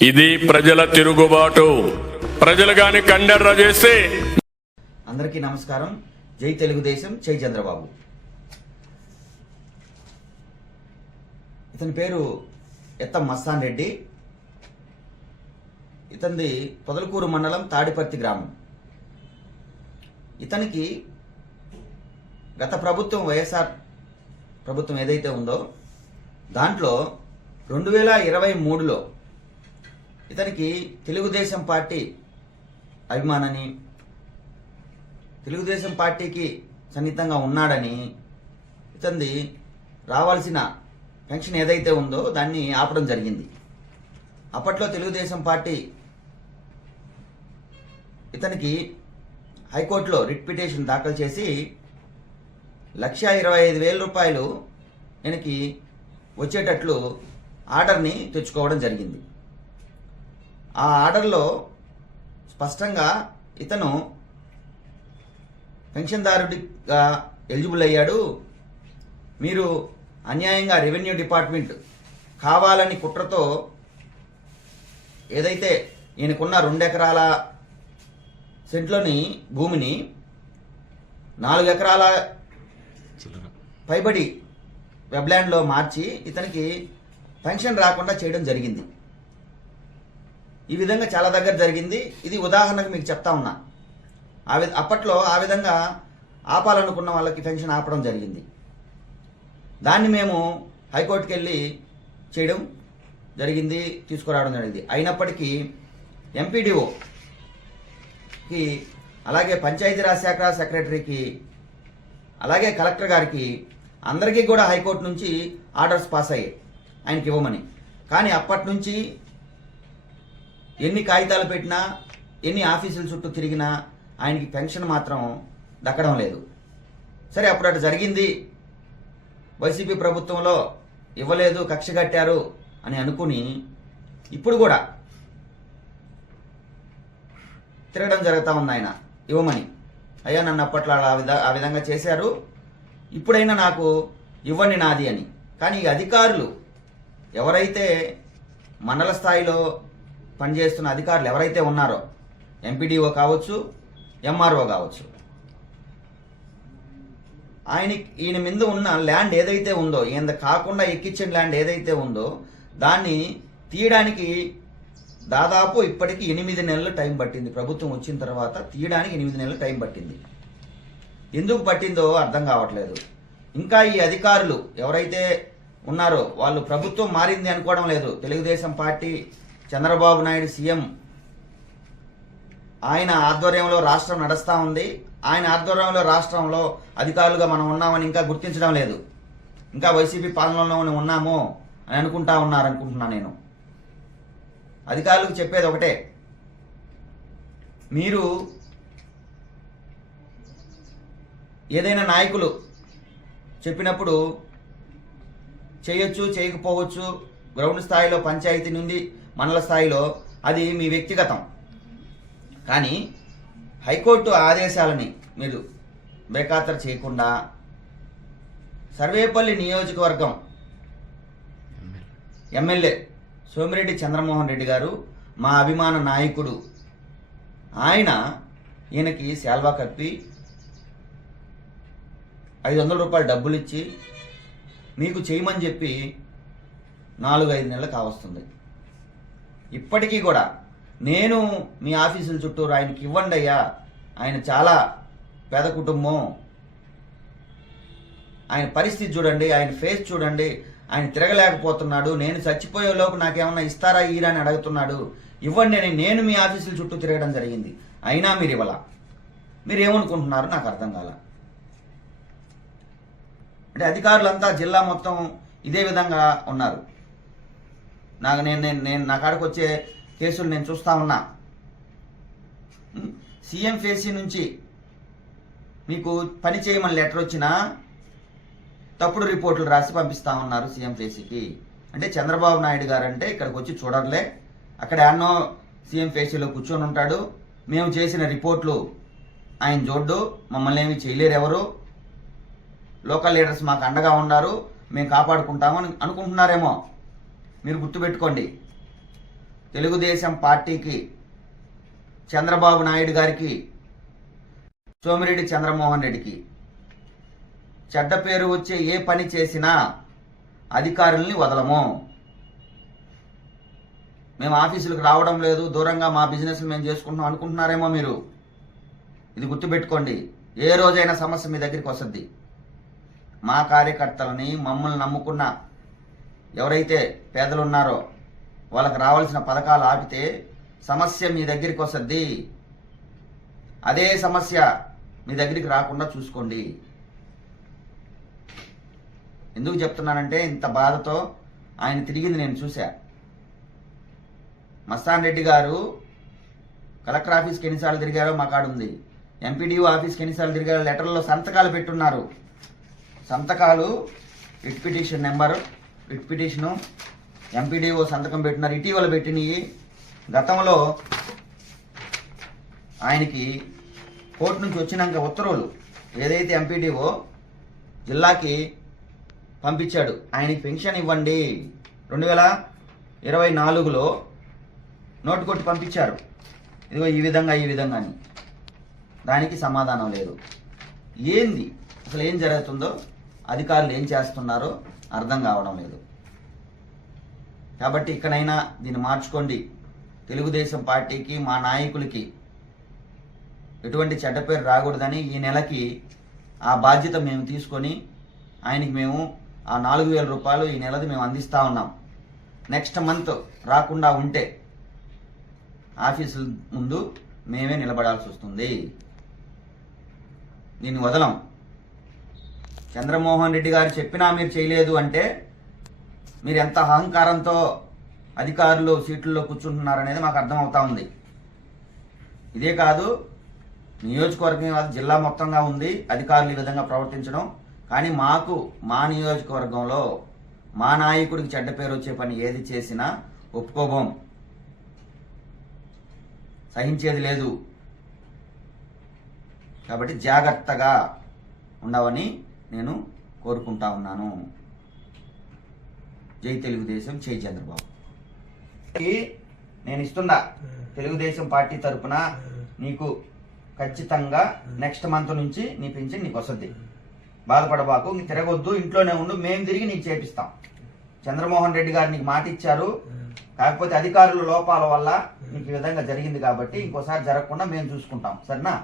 ఇది ప్రజల తిరుగుబాటు. ప్రజలు గాని కండర్ర చేస్తే అందరికీ నమస్కారం. జై తెలుగుదేశం జై చంద్రబాబు. ఇతని పేరు ఎత్తం మస్తాన్ రెడ్డి. ఇతనిది పొదలకూరు మండలం తాడిపర్తి గ్రామం. ఇతనికి గత ప్రభుత్వం వైఎస్ఆర్ ప్రభుత్వం ఏదైతే ఉందో దాంట్లో రెండు వేల ఇరవై మూడులో ఇతనికి తెలుగుదేశం పార్టీ అభిమానని తెలుగుదేశం పార్టీకి సన్నిహితంగా ఉన్నాడని ఇతనిది రావాల్సిన పెన్షన్ ఏదైతే ఉందో దాన్ని ఆపడం జరిగింది. అప్పట్లో తెలుగుదేశం పార్టీ ఇతనికి హైకోర్టులో రిట్ పిటిషన్ దాఖలు చేసి లక్ష ఇరవై ఐదు వేల రూపాయలు ఈయనకి వచ్చేటట్లు ఆర్డర్ని తెచ్చుకోవడం జరిగింది. ఆ ఆర్డర్లో స్పష్టంగా ఇతను పెన్షన్దారుడిగా ఎలిజిబుల్ అయ్యాడు. మీరు అన్యాయంగా రెవెన్యూ డిపార్ట్మెంట్ కావాలని కుట్రతో ఏదైతే ఈయనకున్న రెండెకరాల సెంట్లోని భూమిని నాలుగు ఎకరాల పైబడి వెబ్లాండ్లో మార్చి ఇతనికి పెన్షన్ రాకుండా చేయడం జరిగింది. ఈ విధంగా చాలా దగ్గర జరిగింది. ఇది ఉదాహరణకు మీకు చెప్తా ఉన్నా. ఆ వి అప్పట్లో ఆ విధంగా ఆపాలనుకున్న వాళ్ళకి పెన్షన్ ఆపడం జరిగింది. దాన్ని మేము హైకోర్టుకి వెళ్ళి చేయడం జరిగింది తీసుకురావడం జరిగింది. అయినప్పటికీ ఎంపీడీఓకి అలాగే పంచాయతీరాజ్ శాఖ సెక్రటరీకి అలాగే కలెక్టర్ గారికి అందరికీ కూడా హైకోర్టు నుంచి ఆర్డర్స్ పాస్ అయ్యాయి. ఆయనకి ఇవ్వమని. కానీ అప్పటి నుంచి ఎన్ని కాగితాలు పెట్టినా ఎన్ని ఆఫీసుల చుట్టూ తిరిగినా ఆయనకి పెన్షన్ మాత్రం దక్కడం లేదు. సరే అప్పుడు అటు జరిగింది. వైసీపీ ప్రభుత్వంలో ఇవ్వలేదు కక్ష కట్టారు అని అనుకుని ఇప్పుడు కూడా తిరగడం జరుగుతూ ఉంది ఆయన. ఇవ్వమని. అయ్యా నన్ను అప్పట్లో ఆ విధ ఆ విధంగా చేశారు. ఇప్పుడైనా నాకు ఇవ్వండి నాది అని. కానీ ఈ అధికారులు ఎవరైతే మండల స్థాయిలో పనిచేస్తున్న అధికారులు ఎవరైతే ఉన్నారో ఎంపీడీఓ కావచ్చు ఎంఆర్ఓ కావచ్చు ఆయన ఈయన మీద ఉన్న ల్యాండ్ ఏదైతే ఉందో ఈయన కాకుండా ఎక్కించిన ల్యాండ్ ఏదైతే ఉందో దాన్ని తీయడానికి దాదాపు ఇప్పటికి ఎనిమిది నెలలు టైం పట్టింది. ప్రభుత్వం వచ్చిన తర్వాత తీయడానికి ఎనిమిది నెలలు టైం పట్టింది. ఎందుకు పట్టిందో అర్థం కావట్లేదు. ఇంకా ఈ అధికారులు ఎవరైతే ఉన్నారో వాళ్ళు ప్రభుత్వం మారింది అనుకోవడం లేదు. Telugu Desam party Chandrababu Naidu CM. ఆయన ఆధ్వర్యంలో రాష్ట్రం నడుస్తూ ఉంది. ఆయన ఆధ్వర్యంలో రాష్ట్రంలో అధికారులుగా మనం ఉన్నామని ఇంకా గుర్తించడం లేదు. ఇంకా వైసీపీ పాలనలోనే ఉన్నాము అని అనుకుంటా ఉన్నారనుకుంటున్నా నేను. అధికారులకు చెప్పేది ఒకటే. మీరు ఏదైనా నాయకులు చెప్పినప్పుడు చేయొచ్చు చేయకపోవచ్చు గ్రౌండ్ స్థాయిలో పంచాయతీ నుండి మండల స్థాయిలో అది మీ వ్యక్తిగతం. కానీ హైకోర్టు ఆదేశాలని మీరు బేఖాతరు చేయకుండా సర్వేపల్లి నియోజకవర్గం ఎమ్మెల్యే సోమిరెడ్డి చంద్రమోహన్ రెడ్డి గారు మా అభిమాన నాయకుడు. ఆయన ఈయనకి శాల్వా కప్పి ఐదు వందల రూపాయలు డబ్బులు ఇచ్చి మీకు చేయమని చెప్పి నాలుగు ఐదు నెలలు కావస్తుంది. ఇప్పటికీ కూడా నేను మీ ఆఫీసుల చుట్టూరు ఆయనకి ఇవ్వండి అయ్యా. ఆయన చాలా పేద కుటుంబం. ఆయన పరిస్థితి చూడండి ఆయన ఫేస్ చూడండి ఆయన తిరగలేకపోతున్నాడు నేను చచ్చిపోయే లోపు నాకేమన్నా ఇస్తారా ఈరా అని అడుగుతున్నాడు. ఇవ్వండి అని నేను మీ ఆఫీసుల చుట్టూ తిరగడం జరిగింది. అయినా మీరు ఇవ్వాల. మీరు ఏమనుకుంటున్నారు నాకు అర్థం కాల. అంటే అధికారులంతా జిల్లా మొత్తం ఇదే విధంగా ఉన్నారు. నాకు నేను నేను నేను నా కాడికి వచ్చే కేసులు నేను చూస్తా ఉన్నా. సీఎం ఫేసీ నుంచి మీకు పని చేయమని లెటర్ వచ్చినా తప్పుడు రిపోర్టులు రాసి పంపిస్తా ఉన్నారు సీఎం ఫేసీకి. అంటే చంద్రబాబు నాయుడు గారు అంటే ఇక్కడికి వచ్చి చూడర్లే. అక్కడ ఎన్నో సీఎం ఫేసీలో కూర్చొని ఉంటాడు. మేము చేసిన రిపోర్ట్లు ఆయన చూడ్డు. మమ్మల్ని ఏమి చేయలేరు ఎవరు. లోకల్ లీడర్స్ మాకు అండగా ఉన్నారు. మేము కాపాడుకుంటామని అనుకుంటున్నారేమో. మీరు గుర్తుపెట్టుకోండి. తెలుగుదేశం పార్టీకి చంద్రబాబు నాయుడు గారికి సోమిరెడ్డి చంద్రమోహన్ రెడ్డికి చెడ్డ పేరు వచ్చే ఏ పని చేసినా అధికారుల్ని వదలము. మేము ఆఫీసులకు రావడం లేదు దూరంగా మా బిజినెస్ మేము చేసుకుంటున్నాం అనుకుంటున్నారేమో మీరు? ఇది గుర్తుపెట్టుకోండి. ఏ రోజైనా సమస్య మీ దగ్గరికి వస్తుంది. మా కార్యకర్తలని మమ్మల్ని నమ్ముకున్న ఎవరైతే పేదలు ఉన్నారో వాళ్ళకి రావాల్సిన పథకాలు ఆపితే సమస్య మీ దగ్గరికి వస్తుంది. అదే సమస్య మీ దగ్గరికి రాకుండా చూసుకోండి. ఎందుకు చెప్తున్నానంటే ఇంత బాధతో ఆయన తిరిగింది నేను చూశా. మస్తాన్ రెడ్డి గారు కలెక్టర్ ఆఫీస్కి ఎన్నిసార్లు తిరిగారో మా కాడ ఉంది. ఎంపీడీఓ ఆఫీస్కి ఎన్నిసార్లు తిరిగారో లెటర్లో సంతకాలు పెట్టున్నారు. సంతకాలు writ petition number writ petition MPDO సంతకం పెట్టినారు. ఇటీవల పెట్టినవి. గతంలో ఆయనకి కోర్టు నుంచి వచ్చినాక ఉత్తర్వులు ఏదైతే ఎంపీడీఓ జిల్లాకి పంపించాడు ఆయనకి పెన్షన్ ఇవ్వండి. రెండు వేల ఇరవై నాలుగులో నోటు కొట్టి పంపించారు. ఇదిగో ఈ విధంగా ఈ విధంగా అని. దానికి సమాధానం లేదు. ఏంది? అసలు ఏం జరుగుతుందో అధికారులు ఏం చేస్తున్నారో అర్థం కావడం లేదు. కాబట్టి ఇక్కడైనా దీన్ని మార్చుకోండి. తెలుగుదేశం పార్టీకి మా నాయకులకి ఎటువంటి చెడ్డ పేరు రాకూడదని ఈ నెలకి ఆ బాధ్యత మేము తీసుకొని ఆయనకి మేము ఆ నాలుగు వేల రూపాయలు ఈ నెలది మేము అందిస్తా ఉన్నాం. నెక్స్ట్ మంత్ రాకుండా ఉంటే ఆఫీసుల ముందు మేమే నిలబడాల్సి వస్తుంది. దీన్ని వదలం. చంద్రమోహన్ రెడ్డి గారు చెప్పినా మీరు చేయలేదు అంటే మీరు ఎంత అహంకారంతో అధికారులు సీట్లలో కూర్చుంటున్నారనేది మాకు అర్థమవుతా ఉంది. ఇదే కాదు నియోజకవర్గం కాదు జిల్లా మొత్తంగా ఉంది అధికారులు ఈ విధంగా ప్రవర్తించడం. కానీ మాకు మా నియోజకవర్గంలో మా నాయకుడికి చెడ్డ పేరు వచ్చే పని ఏది చేసినా ఒప్పుకోబోం. సహించేది లేదు. కాబట్టి జాగ్రత్తగా ఉండవని నేను కోరుకుంటా ఉన్నాను. జై తెలుగుదేశం జై చంద్రబాబు. నేను ఇస్తున్నా. తెలుగుదేశం పార్టీ తరపున నీకు ఖచ్చితంగా నెక్స్ట్ మంత్ నుంచి నీ పింఛన్ నీకు వస్తుంది. బాధపడబాకు ఇంక తిరగొద్దు ఇంట్లోనే ఉండు మేము తిరిగి నీకు చేపిస్తాం. చంద్రమోహన్ రెడ్డి గారు నీకు మాట ఇచ్చారు. కాకపోతే అధికారుల లోపాల వల్ల నీకు ఈ విధంగా జరిగింది కాబట్టి ఇంకోసారి జరగకుండా మేము చూసుకుంటాం. సరేనా?